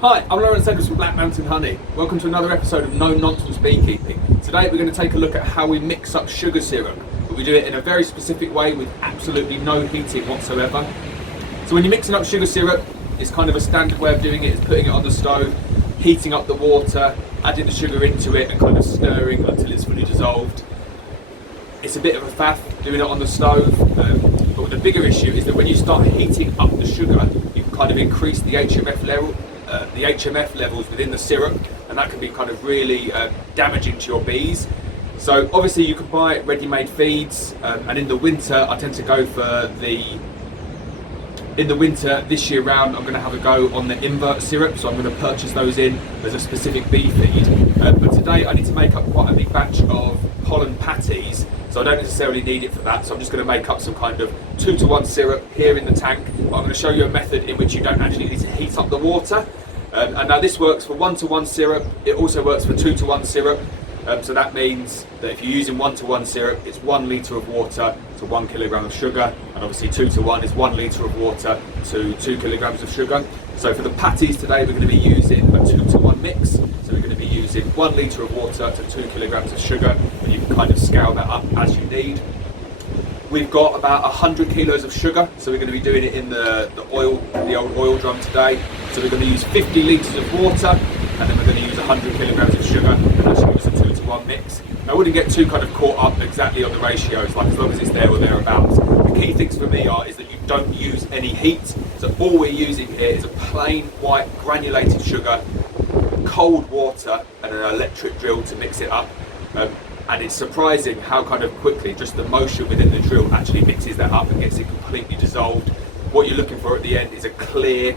Hi, I'm Lawrence Edwards from Black Mountain Honey. Welcome to another episode of No Nonsense Beekeeping. Today we're going to take a look at how we mix up sugar syrup, but we do it in a very specific way with absolutely no heating whatsoever. So when you're mixing up sugar syrup, it's kind of a standard way of doing it is putting it on the stove, heating up the water, adding the sugar into it and kind of stirring until it's fully dissolved. It's a bit of a faff doing it on the stove, but the bigger issue is that when you start heating up the sugar, you can kind of increase the HMF levels within the syrup, and that can be kind of really damaging to your bees. So obviously you can buy ready-made feeds, and in the winter I tend to go for this year round I'm going to have a go on the invert syrup, so I'm going to purchase those in as a specific bee feed. But today I need to make up quite a big batch of pollen patties, so I don't necessarily need it for that, so I'm just going to make up some kind of 2-to-1 syrup here in the tank. But I'm going to show you a method in which you don't actually need to heat up the water. And now this works for 1-to-1 syrup, it also works for 2-to-1 syrup. So that means that if you're using 1-to-1 syrup, it's 1 litre of water to 1 kilogram of sugar, and obviously 2-to-1 is 1 litre of water to 2 kilograms of sugar. So for the patties today, we're going to be using a 2-to-1 mix. So we're going to be using 1 litre of water to 2 kilograms of sugar, and you can kind of scale that up as you need. We've got about 100 kilos of sugar, so we're going to be doing it in the old oil drum today. So we're going to use 50 litres of water, and then we're going to use 100 kilograms of sugar, and that's going to be a 2-to-1 mix. Now, I wouldn't get too kind of caught up exactly on the ratios, like as long as it's there or thereabouts. The key things for me is that you don't use any heat. So all we're using here is a plain white granulated sugar, cold water, and an electric drill to mix it up. And it's surprising how kind of quickly just the motion within the drill actually mixes that up and gets it completely dissolved. What you're looking for at the end is a clear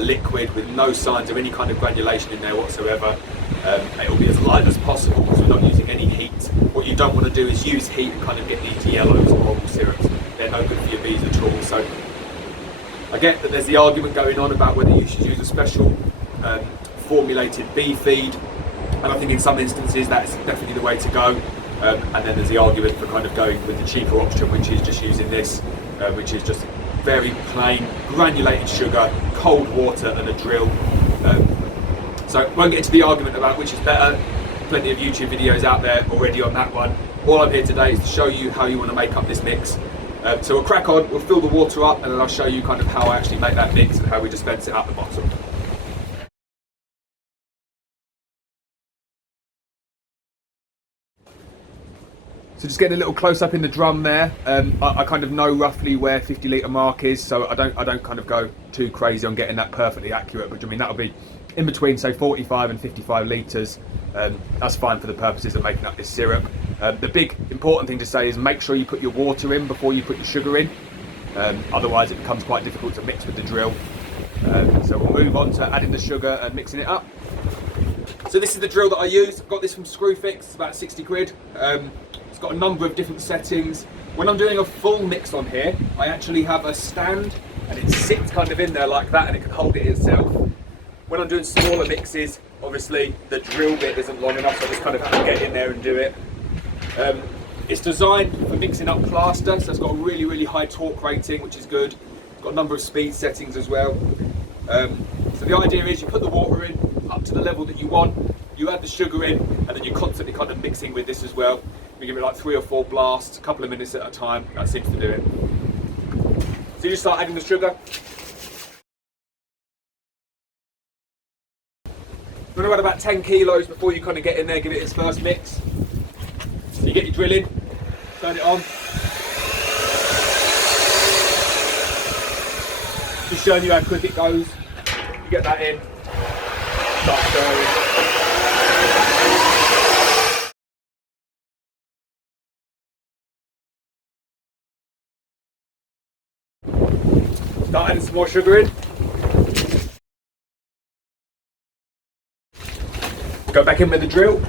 liquid with no signs of any kind of granulation in there whatsoever. It will be as light as possible because we're not using any heat. What you don't want to do is use heat and kind of get these yellows or horrible syrups. They're no good for your bees at all. So I get that there's the argument going on about whether you should use a special formulated bee feed, and I think in some instances that's definitely the way to go. And then there's the argument for kind of going with the cheaper option, which is just using this, which is just very plain granulated sugar, cold water and a drill. So won't get into the argument about which is better. Plenty of YouTube videos out there already on that one. All I'm here today is to show you how you want to make up this mix. So we'll crack on, we'll fill the water up, and then I'll show you kind of how I actually make that mix and how we dispense it out the bottom. So just getting a little close up in the drum there. I kind of know roughly where 50 litre mark is, so I don't kind of go too crazy on getting that perfectly accurate, but I mean that'll be in between say 45 and 55 litres. That's fine for the purposes of making up this syrup. The big important thing to say is make sure you put your water in before you put your sugar in, otherwise it becomes quite difficult to mix with the drill. So we'll move on to adding the sugar and mixing it up. So this is the drill that I use. I've got this from Screwfix, it's about 60 quid. It's got a number of different settings. When I'm doing a full mix on here, I actually have a stand and it sits kind of in there like that and it can hold it itself. When I'm doing smaller mixes, obviously the drill bit isn't long enough, so I just kind of have to get in there and do it. It's designed for mixing up plaster, so it's got a really, really high torque rating, which is good. It's got a number of speed settings as well. So the idea is you put the water in up to the level that you want, you add the sugar in, and then you're constantly kind of mixing with this as well. We give it like 3 or 4 blasts, a couple of minutes at a time. That seems to do it. So you just start adding the sugar. You're going to add about 10 kilos before you kind of get in there, give it its first mix. So you get your drill in, turn it on. Just showing you how quick it goes. You get that in, start stirring. Start adding some more sugar in. Go back in with the drill.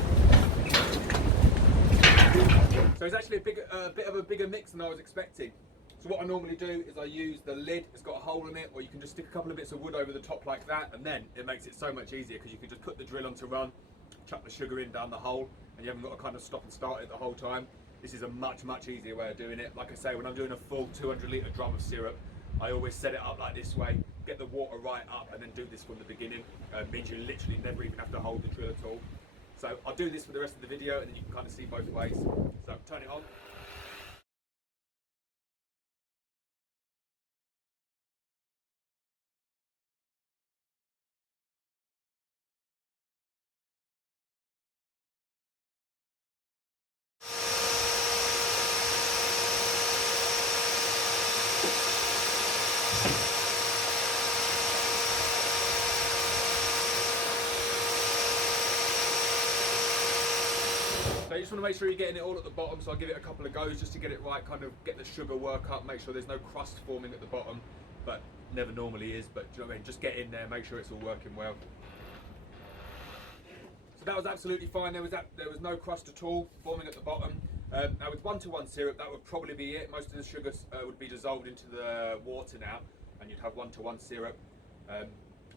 So it's actually a bit of a bigger mix than I was expecting. So what I normally do is I use the lid, it's got a hole in it, or you can just stick a couple of bits of wood over the top like that, and then it makes it so much easier because you can just put the drill on to run, chuck the sugar in down the hole, and you haven't got to kind of stop and start it the whole time. This is a much easier way of doing it. Like I say, when I'm doing a full 200 litre drum of syrup, I always set it up like this way, get the water right up and then do this from the beginning. Means you literally never even have to hold the drill at all. So I'll do this for the rest of the video and then you can kind of see both ways. So turn it on. So you just want to make sure you're getting it all at the bottom, so I'll give it a couple of goes just to get it right, kind of get the sugar work up, make sure there's no crust forming at the bottom, but never normally is, but do you know what I mean? Just get in there, make sure it's all working well. So that was absolutely fine, there was no crust at all forming at the bottom. Now with 1-to-1 syrup, that would probably be it. Most of the sugar would be dissolved into the water now, and you'd have 1-to-1 syrup.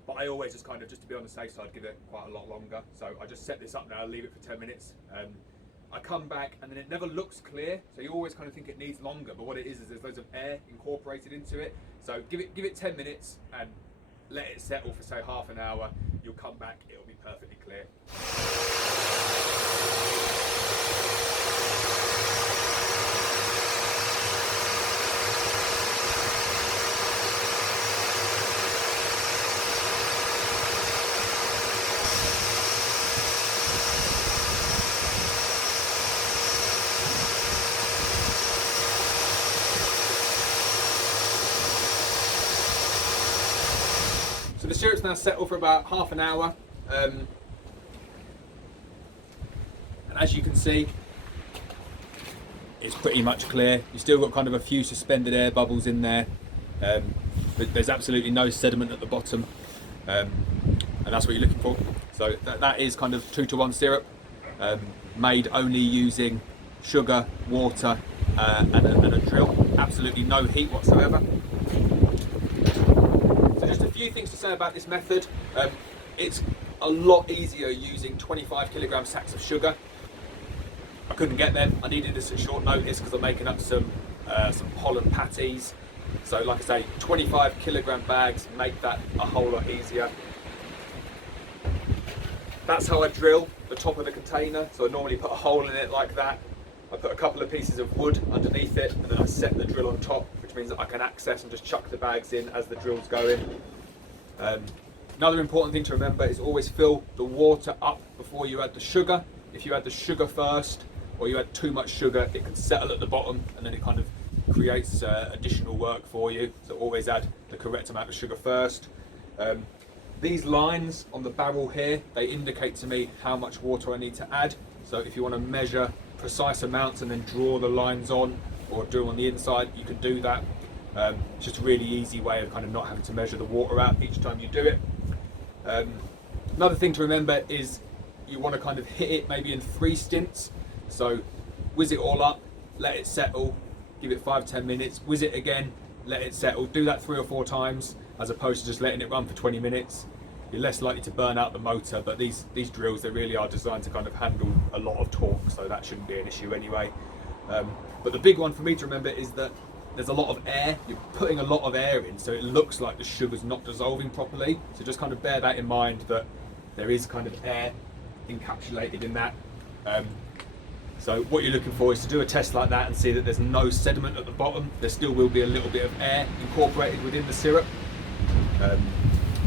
But I always just kind of, just to be on the safe side, give it quite a lot longer. So I just set this up now, leave it for 10 minutes. I come back and then it never looks clear, so you always kind of think it needs longer, but what it is there's loads of air incorporated into it. So give it 10 minutes and let it settle for say half an hour. You'll come back, it'll be perfectly clear. So the syrup's now settled for about half an hour, and as you can see, it's pretty much clear. You've still got kind of a few suspended air bubbles in there, but there's absolutely no sediment at the bottom, and that's what you're looking for. So that is kind of 2-to-1 syrup, made only using sugar, water, and a drill. Absolutely no heat whatsoever. Just a few things to say about this method. It's a lot easier using 25 kilogram sacks of sugar. I couldn't get them. I needed this at short notice because I'm making up some pollen patties. So like I say, 25 kilogram bags make that a whole lot easier. That's how I drill the top of the container. So I normally put a hole in it like that. I put a couple of pieces of wood underneath it and then I set the drill on top, which means that I can access and just chuck the bags in as the drill's going. Another important thing to remember is always fill the water up before you add the sugar. If you add the sugar first or you add too much sugar, it can settle at the bottom and then it kind of creates additional work for you. So always add the correct amount of sugar first. These lines on the barrel here, they indicate to me how much water I need to add. So if you want to measure precise amounts and then draw the lines on or do on the inside, you can do that. It's just a really easy way of kind of not having to measure the water out each time you do it. Another thing to remember is you want to kind of hit it maybe in 3 stints. So whiz it all up, let it settle, give it 5-10 minutes, whiz it again, let it settle. Do that 3 or 4 times as opposed to just letting it run for 20 minutes. You're less likely to burn out the motor, but these drills, they really are designed to kind of handle a lot of torque, so that shouldn't be an issue anyway. But the big one for me to remember is that there's a lot of air. You're putting a lot of air in, so it looks like the sugar's not dissolving properly. So just kind of bear that in mind, that there is kind of air encapsulated in that. So what you're looking for is to do a test like that and see that there's no sediment at the bottom. There still will be a little bit of air incorporated within the syrup.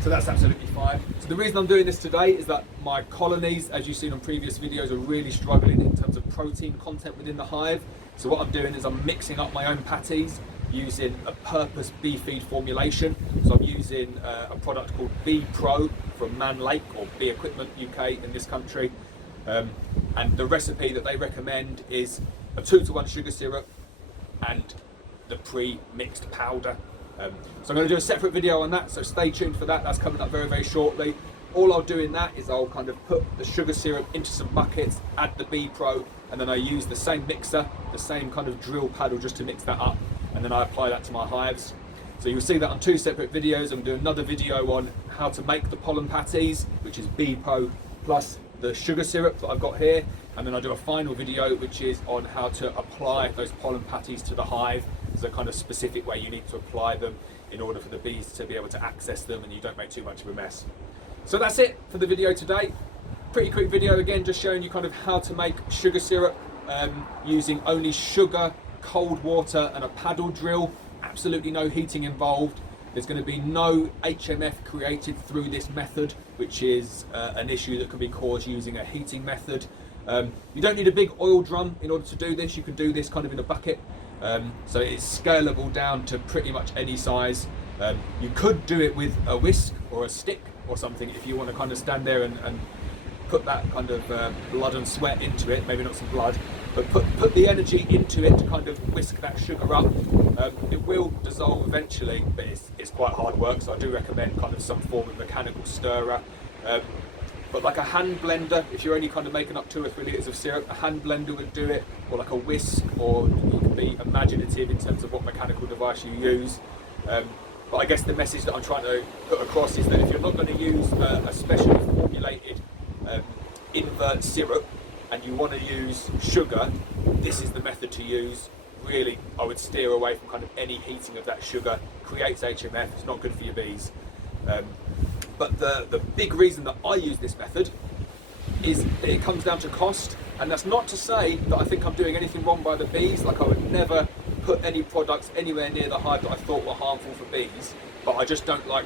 So that's absolutely fine. So the reason I'm doing this today is that my colonies, as you've seen on previous videos, are really struggling in terms of protein content within the hive. So what I'm doing is I'm mixing up my own patties using a purpose bee feed formulation. So I'm using a product called Bee Pro from Man Lake, or Bee Equipment UK in this country. And the recipe that they recommend is a 2-to-1 sugar syrup and the pre-mixed powder. So I'm going to do a separate video on that, so stay tuned for that. That's coming up very, very shortly. All I'll do in that is I'll kind of put the sugar syrup into some buckets, add the Bee Pro, and then I use the same mixer, the same kind of drill paddle just to mix that up, and then I apply that to my hives. So you'll see that on 2 separate videos. I'm doing another video on how to make the pollen patties, which is Bee Pro plus the sugar syrup that I've got here, and then I'll do a final video which is on how to apply those pollen patties to the hive there's a kind of specific way you need to apply them in order for the bees to be able to access them and you don't make too much of a mess. So that's it for the video today. Pretty quick video again, just showing you kind of how to make sugar syrup using only sugar, cold water and a paddle drill. Absolutely no heating involved. There's going to be no HMF created through this method, which is an issue that can be caused using a heating method. You don't need a big oil drum in order to do this. You can do this kind of in a bucket. So it's scalable down to pretty much any size. You could do it with a whisk or a stick or something if you want to kind of stand there and put that kind of blood and sweat into it, maybe not some blood, but put the energy into it to kind of whisk that sugar up. It will dissolve eventually, but it's quite hard work, so I do recommend kind of some form of mechanical stirrer. But like a hand blender, if you're only kind of making up 2 or 3 litres of syrup, a hand blender would do it, or like a whisk, or you can be imaginative in terms of what mechanical device you use. But I guess the message that I'm trying to put across is that if you're not going to use a specially formulated invert syrup and you want to use sugar, this is the method to use. Really, I would steer away from kind of any heating of that sugar. Creates HMF, it's not good for your bees. But the big reason that I use this method is that it comes down to cost, and that's not to say that I think I'm doing anything wrong by the bees. Like, I would never put any products anywhere near the hive that I thought were harmful for bees, but I just don't like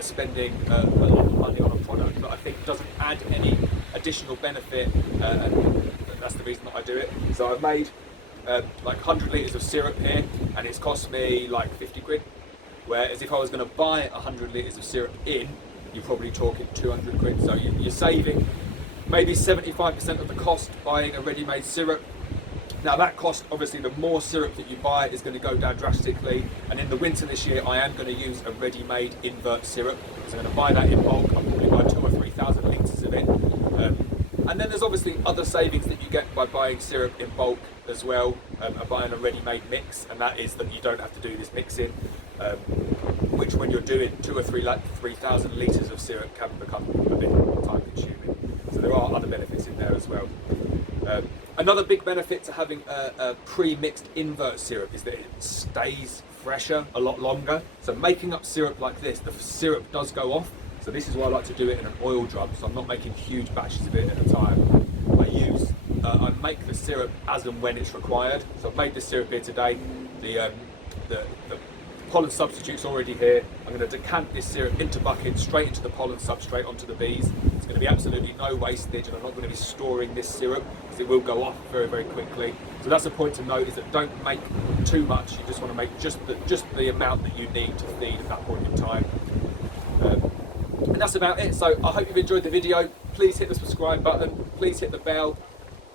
spending a lot of money on a product that I think doesn't add any additional benefit, and that's the reason that I do it. So I've made like 100 litres of syrup here, and it's cost me like 50 quid, whereas if I was going to buy 100 litres of syrup in, you're probably talking 200 quid. So you're saving maybe 75% of the cost buying a ready-made syrup. Now that cost, obviously, the more syrup that you buy is going to go down drastically, and in the winter this year I am going to use a ready-made invert syrup, because I'm going to buy that in bulk. I'll probably buy 2,000 or 3,000 litres of it. And then there's obviously other savings that you get by buying syrup in bulk as well, buying a ready-made mix, and that is that you don't have to do this mixing, which when you're doing 2,000 or 3,000 litres of syrup can become a bit time consuming. So there are other benefits in there as well. Another big benefit to having a pre-mixed invert syrup is that it stays fresher a lot longer. So making up syrup like this, the syrup does go off. So this is why I like to do it in an oil drum, so I'm not making huge batches of it at a time. I make the syrup as and when it's required. So I've made the syrup here today. The pollen substitute's already here. I'm going to decant this syrup into buckets, straight into the pollen substrate onto the bees. There's going to be absolutely no wastage, and I'm not going to be storing this syrup because it will go off very, very quickly. So that's a point to note, is that don't make too much. You just want to make just the amount that you need to feed at that point in time. And that's about it. So I hope you've enjoyed the video. Please hit the subscribe button. Please hit the bell.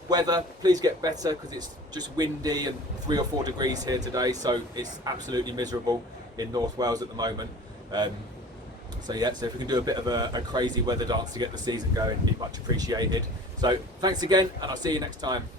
Weather, please get better, because it's just windy and 3 or 4 degrees here today, so it's absolutely miserable in North Wales at the moment. So yeah, so if we can do a bit of a crazy weather dance to get the season going, it'd be much appreciated. So thanks again, and I'll see you next time.